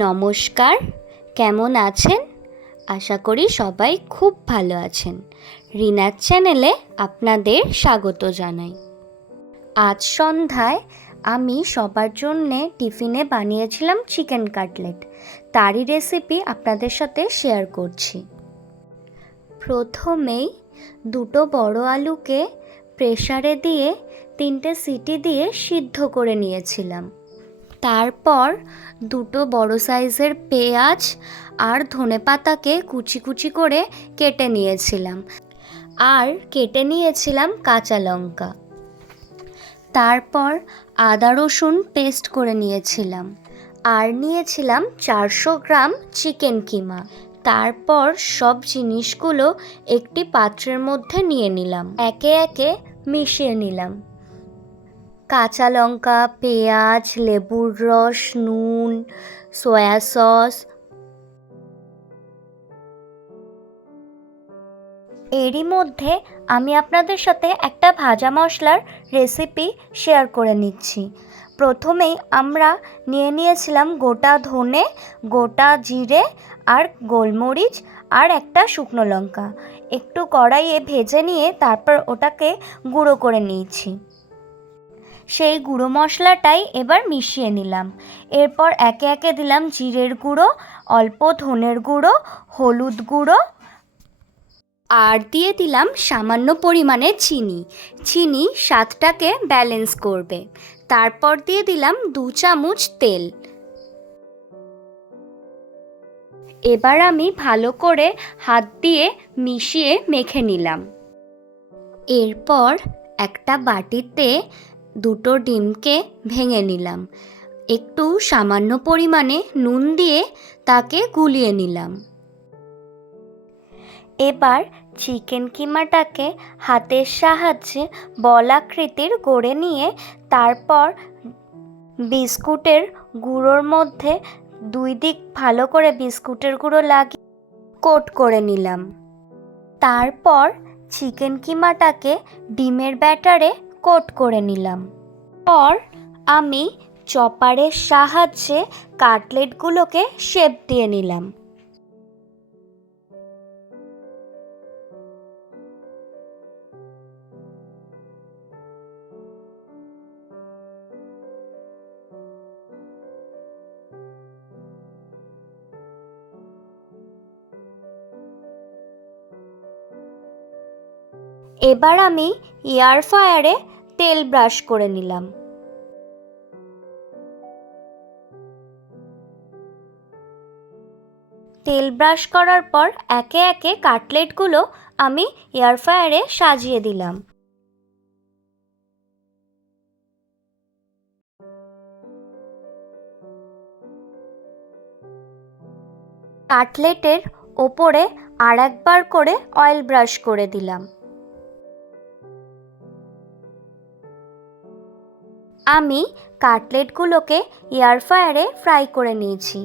নমস্কার, কেমন আছেন? আশা করি সবাই খুব ভালো আছেন। রিনার চ্যানেলে আপনাদের স্বাগত জানাই। আজ সন্ধ্যায় আমি সবার জন্যে টিফিনে বানিয়েছিলাম চিকেন কাটলেট। তারই রেসিপি আপনাদের সাথে শেয়ার করছি। প্রথমেই দুটো বড় আলুকে প্রেসারে দিয়ে 3টে সিটি দিয়ে সিদ্ধ করে নিয়েছিলাম। তারপর দুটো বড় সাইজের পেঁয়াজ আর ধনেপাতাকে কুচি কুচি করে কেটে নিয়েছিলাম, আর কেটে নিয়েছিলাম কাঁচা লঙ্কা। তারপর আদা রসুন পেস্ট করে নিয়েছিলাম, আর নিয়েছিলাম 400 গ্রাম চিকেন কিমা। তারপর সব জিনিসগুলো একটি পাত্রের মধ্যে নিয়ে নিলাম, একে একে মিশিয়ে নিলাম। কাঁচা লঙ্কা, পেঁয়াজ, লেবুর রস, নুন, সয়া সস। এরই মধ্যে আমি আপনাদের সাথে একটা ভাজা মশলার রেসিপি শেয়ার করে নিচ্ছি। প্রথমেই আমরা নিয়েছিলাম গোটা ধনে, গোটা জিরে আর গোলমরিচ আর একটা শুকনো লঙ্কা। একটু কড়াইয়ে ভেজে নিয়ে তারপর ওটাকে গুঁড়ো করে নিয়েছি। সেই গুঁড়ো মশলাটাই এবার মিশিয়ে নিলাম। এরপর একে একে দিলাম জিরের গুঁড়ো, অল্প ধনের গুঁড়ো, হলুদ গুঁড়ো, আর দিয়ে দিলাম সামান্য পরিমাণে চিনি স্বাদটাকে ব্যালেন্স করবে। তারপর দিয়ে দিলাম 2 চামচ তেল। এবার আমি ভালো করে হাত দিয়ে মিশিয়ে মেখে নিলাম। এরপর একটা বাটিতে 2টো ডিমকে ভেঙে নিলাম। একটু সামান্য পরিমাণে নুন দিয়ে তাকে গুলিয়ে নিলাম। এবার চিকেন কিমাটাকে হাতের সাহায্যে বল আকৃতির গড়ে নিয়ে তারপর বিস্কুটের গুঁড়োর মধ্যে 2 দিক ভালো করে বিস্কুটের গুঁড়ো লাগিয়ে কোট করে নিলাম। তারপর চিকেন কিমাটাকে ডিমের ব্যাটারে কোট করে নিলাম। পর আমি চপারের সাহায্যে কাটলেটগুলোকে শেপ দিয়ে নিলাম। এবার আমি এয়ার ফ্রায়ারে তেল ব্রাশ করে নিলাম। তেল ব্রাশ করার পর একে একে কাটলেটগুলো আমি এয়ার ফ্রায়ারে সাজিয়ে দিলাম। কাটলেটের ওপরে আরেকবার করে অয়েল ব্রাশ করে দিলাম। আমি কাটলেটগুলোকে এয়ার ফ্রায়ারে ফ্রাই করে নিয়েছি।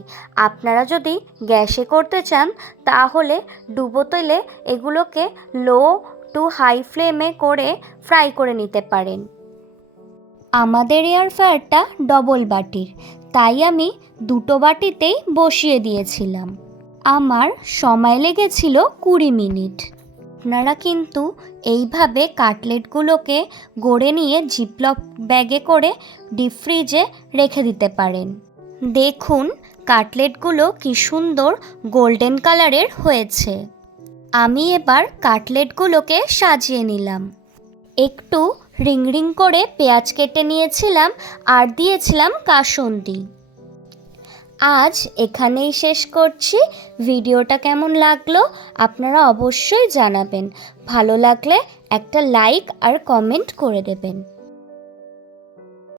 আপনারা যদি গ্যাসে করতে চান তাহলে ডুবো তেলে এগুলোকে লো টু হাই ফ্লেমে করে ফ্রাই করে নিতে পারেন। আমাদের এয়ার ফ্রায়ারটা ডবল বাটির, তাই আমি 2টো বাটিতেই বসিয়ে দিয়েছিলাম। আমার সময় লেগেছিল 20 মিনিট। আপনারা কিন্তু এইভাবে কাটলেটগুলোকে গড়ে নিয়ে জিপলক ব্যাগে করে ডিপ ফ্রিজে রেখে দিতে পারেন। দেখুন কাটলেটগুলো কি সুন্দর গোল্ডেন কালারের হয়েছে। আমি এবার কাটলেটগুলোকে সাজিয়ে নিলাম। একটু রিং রিং করে পেঁয়াজ কেটে নিয়েছিলাম আর দিয়েছিলাম কাসুন্দি। আজ এখানেই শেষ করছি। ভিডিওটা কেমন লাগলো আপনারা অবশ্যই জানাবেন। ভালো লাগলে একটা লাইক আর কমেন্ট করে দেবেন।